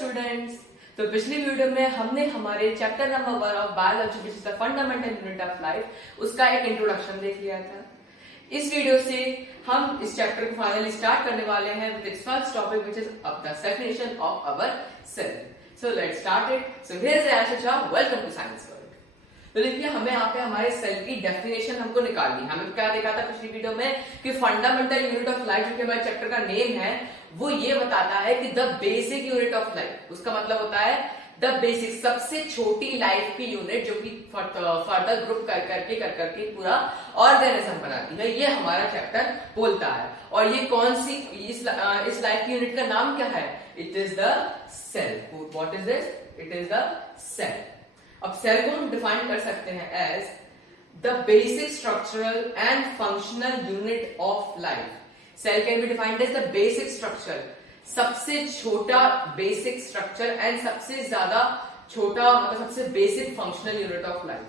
Students. तो पिछली video में हमने हमारे chapter number 1 of biology which is the fundamental unit of life उसका एक इंट्रोडक्शन देख लिया था। इस वीडियो से हम इस चैप्टर को फाइनली स्टार्ट करने वाले हैं with its first topic which is of the definition of our cell. So let's start it. So here is Aisha Shah, welcome to science world. तो देखिए हमें यहाँ पे हमारे सेल की डेफिनेशन हमको निकालनी है। हमें क्या देखा था पिछली वीडियो में कि फंडामेंटल यूनिट ऑफ लाइफ जो कि हमारे चैप्टर का नेम है वो ये बताता है कि the basic unit of life, उसका मतलब होता है द बेसिक, सबसे छोटी लाइफ की यूनिट जो कि फर्दर ग्रुप कर करके पूरा ऑर्गेनिज्म बनाती है, ये हमारा चैप्टर बोलता है। और ये कौन सी इस लाइफ की यूनिट का नाम क्या है? It is the cell. What is this? It is the cell. अब सेल को हम डिफाइन कर सकते हैं as the basic structural and functional unit of life. Cell can be defined as the basic structure, सबसे छोटा बेसिक स्ट्रक्चर एंड सबसे ज्यादा छोटा मतलब सबसे basic functional unit of life.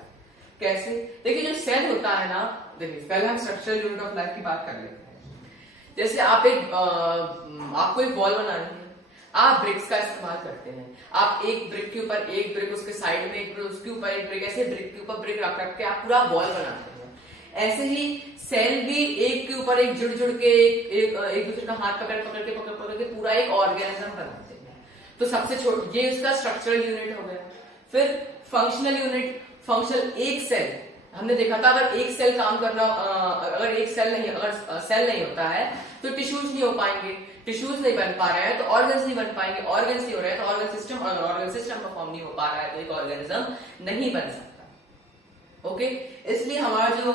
कैसे? देखिए जो सेल होता है ना, देखिए पहले हम स्ट्रक्चरल यूनिट ऑफ लाइफ की बात कर लेते हैं। जैसे आपको एक वॉल बनानी है, आप ब्रिक्स का इस्तेमाल करते हैं। आप एक ब्रिक के ऊपर एक ब्रिक, उसके साइड में एक ब्रिक, उसके ऊपर एक ब्रिक, ऐसे ब्रिक के ऊपर ब्रिक रख के आप पूरा वॉल बनाते हैं। ऐसे ही सेल भी एक के ऊपर एक जुड़ के एक दूसरे का हाथ पकड़ के पूरा एक ऑर्गेनिज्म बनाते हैं। तो सबसे छोटा ये उसका स्ट्रक्चरल यूनिट हो गया। फिर फंक्शनल यूनिट, फंक्शनल एक सेल हमने देखा था, अगर एक सेल काम करना, अगर सेल नहीं होता है तो टिश्यूज नहीं हो पाएंगे, टिश्यूज नहीं बन पा रहे हैं तो ऑर्गन्स नहीं बन पाएंगे, ऑर्गन्स नहीं हो रहे हैं तो ऑर्गन सिस्टम परफॉर्म नहीं हो पा रहा है तो एक ऑर्गेनिज्म नहीं बन सकता। ओके, इसलिए हमारा जो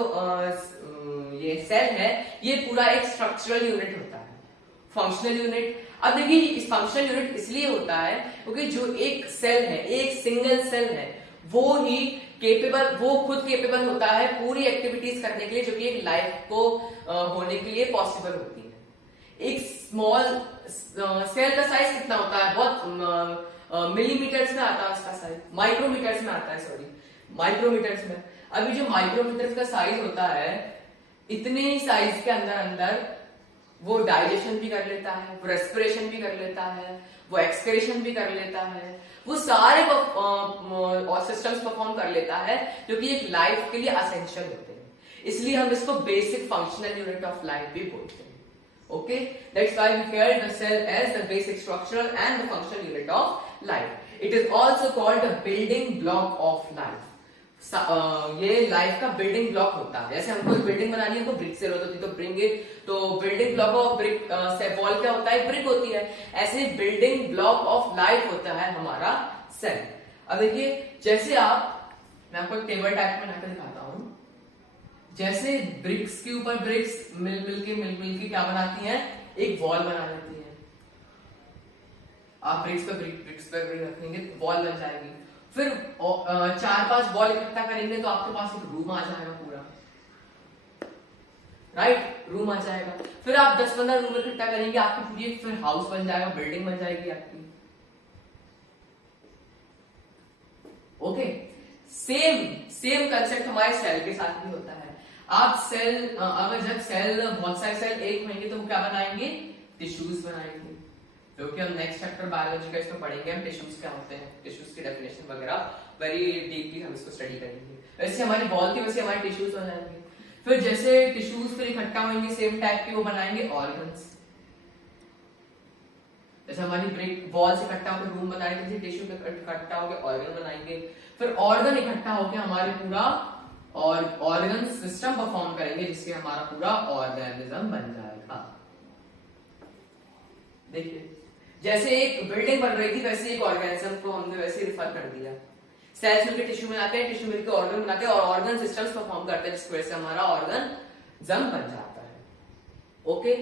ये सेल है ये पूरा एक स्ट्रक्चरल यूनिट होता है। फंक्शनल यूनिट, अब देखिए इस फंक्शनल यूनिट इसलिए होता है क्योंकि जो एक सेल है, एक सिंगल सेल है, वो खुद केपेबल होता है पूरी एक्टिविटीज करने के लिए जो कि एक लाइफ को होने के लिए पॉसिबल होती है। एक स्मॉल सेल का साइज कितना होता है? बहुत मिलीमीटर्स में आता है उसका साइज, माइक्रोमीटर्स में आता है, सॉरी माइक्रोमीटर्स में। अभी जो माइक्रोमीटर्स का साइज होता है, इतने ही साइज के अंदर वो डाइजेशन भी कर लेता है, वो रेस्पिरेशन भी कर लेता है, वो एक्सक्रेशन भी कर लेता है, वो सारे सिस्टम्स परफॉर्म कर लेता है जो कि एक लाइफ के लिए असेंशियल होते हैं। इसलिए हम इसको basic functional unit of life भी बोलते हैं। Okay, that's why we call the cell as the basic structural and the functional unit of life. It is also called the building block of life. ये life का building block होता है। जैसे हमको building बनानी है, हमको ब्रिक से जरूरत होती है, तो building block of brick wall क्या होता है? ब्रिक होती है। ऐसे बिल्डिंग ब्लॉक ऑफ लाइफ होता है हमारा सेल। अब देखिए जैसे मैं आपको एक टेबल टाइप में बनाकर दिखाता हूं। जैसे ब्रिक्स के ऊपर ब्रिक्स मिल के क्या बनाती हैं? एक वॉल बना लेती है। आप ब्रिक्स पर ब्रिक रखेंगे, वॉल बन जाएगी। फिर 4-5 बॉल इकट्ठा करेंगे तो आपके पास एक रूम आ जाएगा पूरा, राइट? रूम आ जाएगा। फिर आप 10-15 रूम इकट्ठा करेंगे, आपकी पूरी फिर हाउस बन जाएगा, बिल्डिंग बन जाएगी आपकी। ओके, सेम कंसेप्ट हमारे सेल के साथ भी होता है। आप सेल, अगर जब सेल बहुत सारे सेल एक होंगे तो क्या बनाएंगे? टिश्यूज बनाएंगे, जो कि हम नेक्स्ट चैप्टर बायोलॉजी का इसमें पढ़ेंगे। हम टिश्यूज क्या होते हैं, टिश्यूज की डेफिनेशन वगैरह वेरी डीपली हम इसको स्टडी करेंगे। वैसे हमारी बॉल थी, वैसे हमारे टिश्यूज हो जाएंगे। फिर जैसे टिश्यूज फिर इकट्ठा होंगे सेम टाइप के, वो बनाएंगे ऑर्गन्स। जैसे हमारी ब्रिक वॉल से इकट्ठा होकर रूम बनाएंगे, टिश्यू इकट्ठा होकर ऑर्गन बनाएंगे। फिर ऑर्गन इकट्ठा होकर हमारे पूरा ऑर्गन सिस्टम परफॉर्म करेंगे, जिससे हमारा पूरा ऑर्गेनिज्म बन जाएगा। देखिए जैसे एक बिल्डिंग बन रही थी, वैसे एक ऑर्गेनिज्म को हमने वैसे रिफर कर दिया। सेल्स मिलकर टिश्यू बनाते हैं, टिश्यू मिलकर ऑर्गन बनाते हैं और ऑर्गन सिस्टम्स परफॉर्म करते हैं, जिसकी वजह से हमारा ऑर्गेनिज्म बन जाता है। Okay,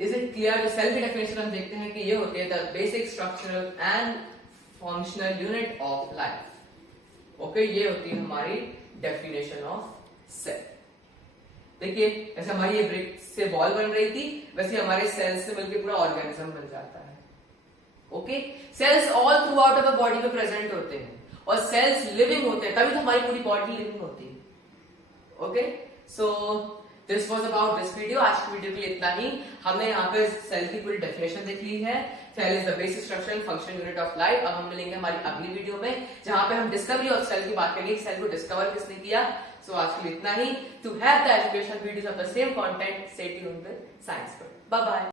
is it clear? जो सेल की डेफिनेशन हम देखते हैं कि ये होती है the basic structural and functional unit of life. Okay, ये होती है हमारी डेफिनेशन ऑफ सेल। देखिए जैसे हमारी ये ब्रिक से बॉल बन रही थी, वैसे हमारे सेल्स से मिलकर पूरा ऑर्गेनिज्म बन जाता है। Okay, cells all throughout our अवर बॉडी में प्रेजेंट होते हैं और सेल्स लिविंग होते हैं, तभी तो हमारी पूरी बॉडी लिविंग होती है। Okay, so this was about this video. आज की वीडियो के लिए इतना ही। हमने यहाँ पे सेल की पूरी डेफिनेशन देख ली है, cell is the basic structure and function unit of life. अब हम मिलेंगे हमारी अगली वीडियो में जहां पे हम डिस्कवरी ऑफ सेल की बात करेंगे, सेल को डिस्कवर किसने किया। सो आज के लिए इतना ही। To have the educational videos of the same content, stay tuned with science. Bye bye.